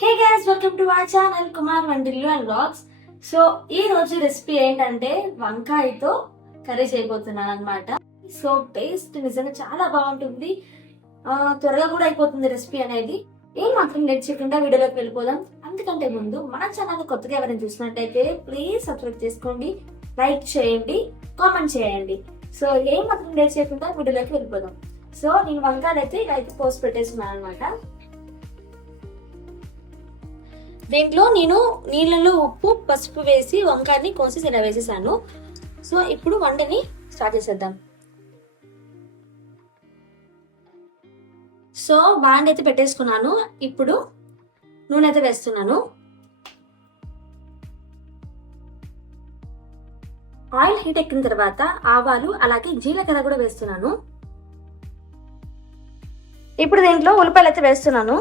Hey guys welcome to our channel Kumar Vandillu and blogs so ఈ రోజు recipe ఏంటంటే వంకాయతో curry చేయబోతున్నాను అనమాట సో టేస్ట్ నిజంగా చాలా బాగుంటుంది. త్వరగా కూడా అయిపోతుంది రెసిపీ అనేది. ఏం మాత్రం లేట్ చేయకుండా వీడియోలోకి వెళ్ళిపోదాం. అందుకంటే ముందు మన ఛానల్ కొత్తగా ఎవరైనా చూసినట్టయితే ప్లీజ్ సబ్స్క్రైబ్ చేసుకోండి లైక్ చేయండి కామెంట్ చేయండి. సో ఏం మాత్రం లేట్ చేయకుండా వీడియోలోకి వెళ్ళిపోదాం. సో నేను వంకాయలు అయితే ఇలా అయితే పోస్ట్ పెట్టేస్తున్నాను అనమాట దీంట్లో నేను నీళ్ళలో ఉప్పు పసుపు వేసి వంకాయని కోసి ఇలా వేసేసాను. సో ఇప్పుడు వంటని స్టార్ట్ చేసేద్దాం. సో బాండ్ అయితే పెట్టేసుకున్నాను. ఇప్పుడు నూనె అయితే వేస్తున్నాను. ఆయిల్ హీట్ ఎక్కిన తర్వాత ఆవాలు అలాగే జీలకర్ర కూడా వేస్తున్నాను. ఇప్పుడు దీంట్లో ఉల్లిపాయలు అయితే వేస్తున్నాను.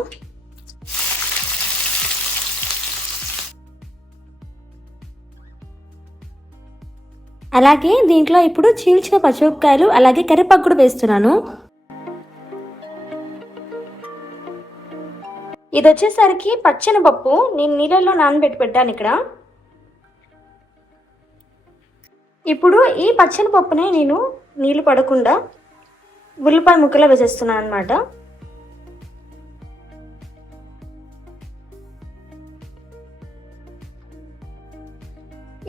అలాగే దీంట్లో ఇప్పుడు చీల్చిన పచ్చిమిరపకాయలు అలాగే కరివేపాకు కూడా వేస్తున్నాను. ఇది వచ్చేసరికి పచ్చని పప్పు నేను నీళ్ళల్లో నానబెట్టి పెట్టాను ఇక్కడ. ఇప్పుడు ఈ పచ్చని పప్పునే నేను నీళ్ళు పడకుండా ఉల్లిపాయ ముక్కలో వేసేస్తున్నాను అనమాట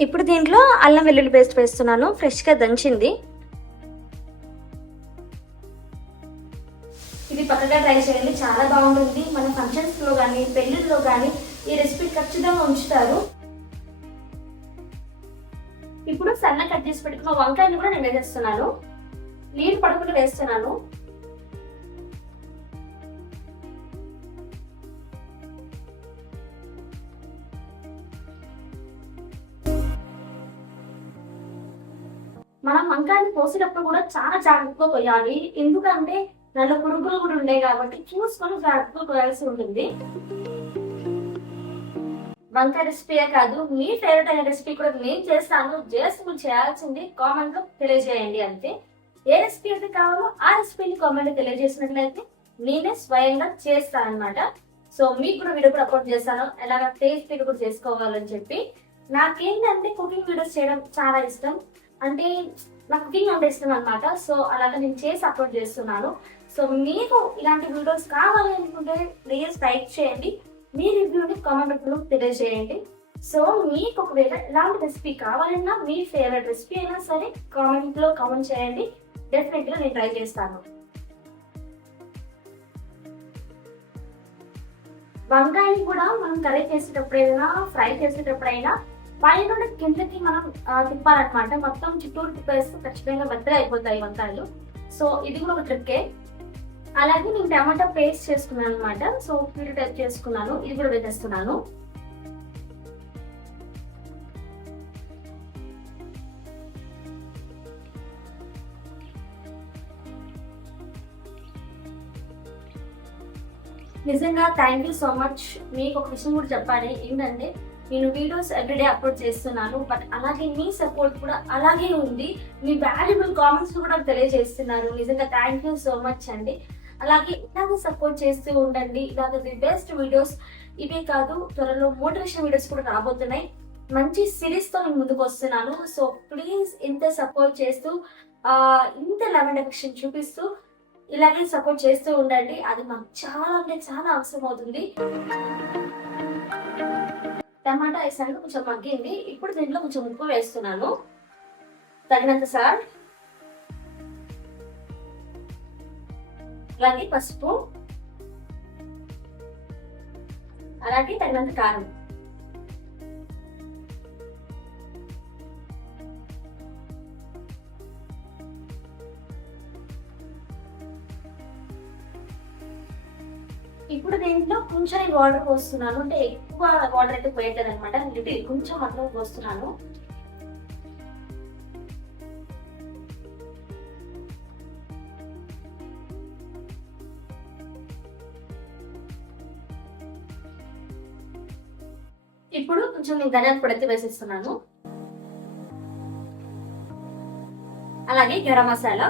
ఇప్పుడు దీంట్లో అల్లం వెల్లుల్లి పేస్ట్ వేస్తున్నాను ఫ్రెష్గా దంచింది. ఇది పక్కగా ట్రై చేయండి చాలా బాగుంటుంది. మన ఫంక్షన్స్లో కానీ పెళ్ళిళ్ళలో కానీ ఈ రెసిపీ ఖచ్చితంగా ఉంచుతారు. ఇప్పుడు సన్న కట్ చేసి పెట్టుకున్న వంకాయని కూడా నేను వేసేస్తున్నాను. నీళ్ళు పడకుండా వేస్తున్నాను. మనం వంకాయని కోసేటప్పుడు కూడా చాలా జాగ్రత్తగా కొయ్యాలి. ఎందుకంటే నల్ల పురుగులు కూడా ఉండే కాబట్టి చూసుకొని జాగ్రత్తగా కొయ్యాల్సి ఉంటుంది. వంకాయ రెసిపీయే కాదు మీ ఫేవరెట్ అయిన రెసిపీ కూడా నేను చేస్తాను. జస్ట్ మీరు చేయాల్సింది కామెంట్లో తెలియజేయండి అంతే. ఏ రెసిపీ అయితే కావాలో ఆ రెసిపీని కామెంట్ తెలియజేసినట్లయితే నేనే స్వయంగా చేస్తాను అనమాట సో మీకు కూడా వీడియో కూడా అప్లోడ్ చేస్తాను. ఎలాగ టేస్ట్ కూడా చేసుకోవాలని చెప్పి. నాకేంటంటే కుకింగ్ వీడియోస్ చేయడం చాలా ఇష్టం. అంటే నాకు కుకింగ్ అంటే ఇష్టం అనమాట సో అలాగా నేను చేసి అప్లోడ్ చేస్తున్నాను. సో మీకు ఇలాంటి వీడియోస్ కావాలి అనుకుంటే ప్లీజ్ లైక్ చేయండి. మీ రివ్యూని కామెంట్ రూపంలో తెలియజేయండి. సో మీకు ఒకవేళ ఇలాంటి రెసిపీ కావాలన్నా మీ ఫేవరెట్ రెసిపీ అయినా సరే కామెంట్లో కామెంట్ చేయండి. డెఫినెట్గా నేను ట్రై చేస్తాను. వంకాయని కూడా మనం కర్రీ చేసేటప్పుడైనా ఫ్రై చేసేటప్పుడైనా పైన నుండి కిందకి మనం తిప్పాలన్నమాట. మొత్తం చుట్టూరు తిప్పేస్తే ఖచ్చితంగా మెత్తగా అయిపోతాయి వంకాయలు. సో ఇది కూడా ఒక ట్రిక్కే అలాగే నేను టమాటా పేస్ట్ చేసుకున్నాను అనమాట సో ప్యూరి టైప్ చేసుకున్నాను. ఇది కూడా వేసేస్తున్నాను. నిజంగా థ్యాంక్ యూ సో మచ్ మీకు ఒక విషయం కూడా చెప్పాలి. ఏంటంటే నేను వీడియోస్ ఎవ్రీడే అప్లోడ్ చేస్తున్నాను బట్ అలాగే మీ సపోర్ట్ కూడా అలాగే ఉంది. మీ వాల్యుబుల్ కామెంట్స్ కూడా తెలియజేస్తున్నారు. నిజంగా థ్యాంక్ యూ సో మచ్ అండి. అలాగే ఇలాగే సపోర్ట్ చేస్తూ ఉండండి. ఇలాగ ది బెస్ట్ వీడియోస్ ఇవే కాదు త్వరలో మోటివేషన్ వీడియోస్ కూడా రాబోతున్నాయి. మంచి సిరీస్తో నేను ముందుకు వస్తున్నాను. సో ప్లీజ్ ఇంత సపోర్ట్ చేస్తూ ఇంత లెవెన్ ఎఫెక్షన్ చూపిస్తూ ఇలాగే సపోర్ట్ చేస్తూ ఉండండి. అది మాకు చాలా అంటే చాలా అవసరం అవుతుంది టమాటా వేసాక కొంచెం మగ్గింది. ఇప్పుడు దీంట్లో కొంచెం ఉప్పు వేస్తున్నాను. తగినంత సార్ అలాగే పసుపు అలాగే తగినంత కారం. ఇప్పుడు దీంట్లో కొంచెం వాటర్ పోస్తున్నాను. అంటే ఎక్కువ వాటర్ అయితే పోయట్లేదు అనమాట లిటిల్ కొంచెం అట్లా పోస్తున్నాను. ఇప్పుడు కొంచెం నేను ధనియాల పొడి అయితే వేసేస్తున్నాను. అలాగే గరం మసాలా.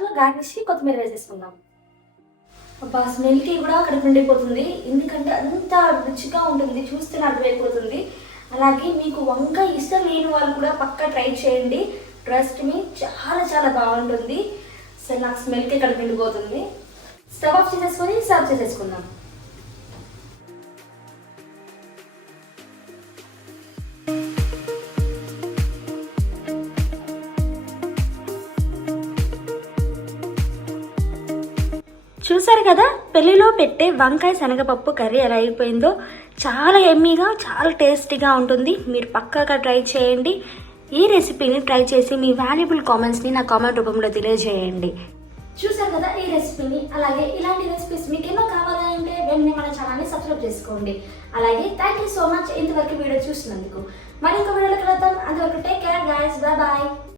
లాస్ట్లో గార్నిష్కి కొత్తిమీర వేసేసుకుందాం అబ్బా స్మెల్కి కూడా అక్కడ నిండిపోతుంది. ఎందుకంటే అంత రుచిగా ఉంటుంది చూస్తే అర్థమైపోతుంది. అలాగే మీకు వంక ఇష్టం లేని వాళ్ళు కూడా పక్కా ట్రై చేయండి. ట్రస్ట్ మీ చాలా చాలా బాగుంటుంది. అసలు నాకు స్మెల్కి ఇక్కడ నిండిపోతుంది. స్టవ్ ఆఫ్ చేసేసుకొని సర్వ్ చేసేసుకుందాం. చూసారు కదా? పెళ్ళిలో పెట్టే వంకాయ శనగపప్పు కర్రీ ఎలా అయిపోయిందో? చాలా ఎమ్మీగా చాలా టేస్టీగా ఉంటుంది. మీరు పక్కాగా ట్రై చేయండి. ఈ రెసిపీని ట్రై చేసి మీ వాల్యుబుల్ కామెంట్స్ని నా కామెంట్ రూపంలో తెలియజేయండి. చూసారు కదా ఈ రెసిపీని అలాగే ఇలాంటి రెసిపీస్ మీకు ఎన్నో కావాలంటే వెంటనే మన ఛానల్ని సబ్స్క్రైబ్ చేసుకోండి. అలాగే థ్యాంక్ యూ సో మచ్ ఇంతవరకు వీడియో చూసినందుకు మరి ఇంకో వీడియోలో కలుద్దాం. అంతవరకు take care guys bye bye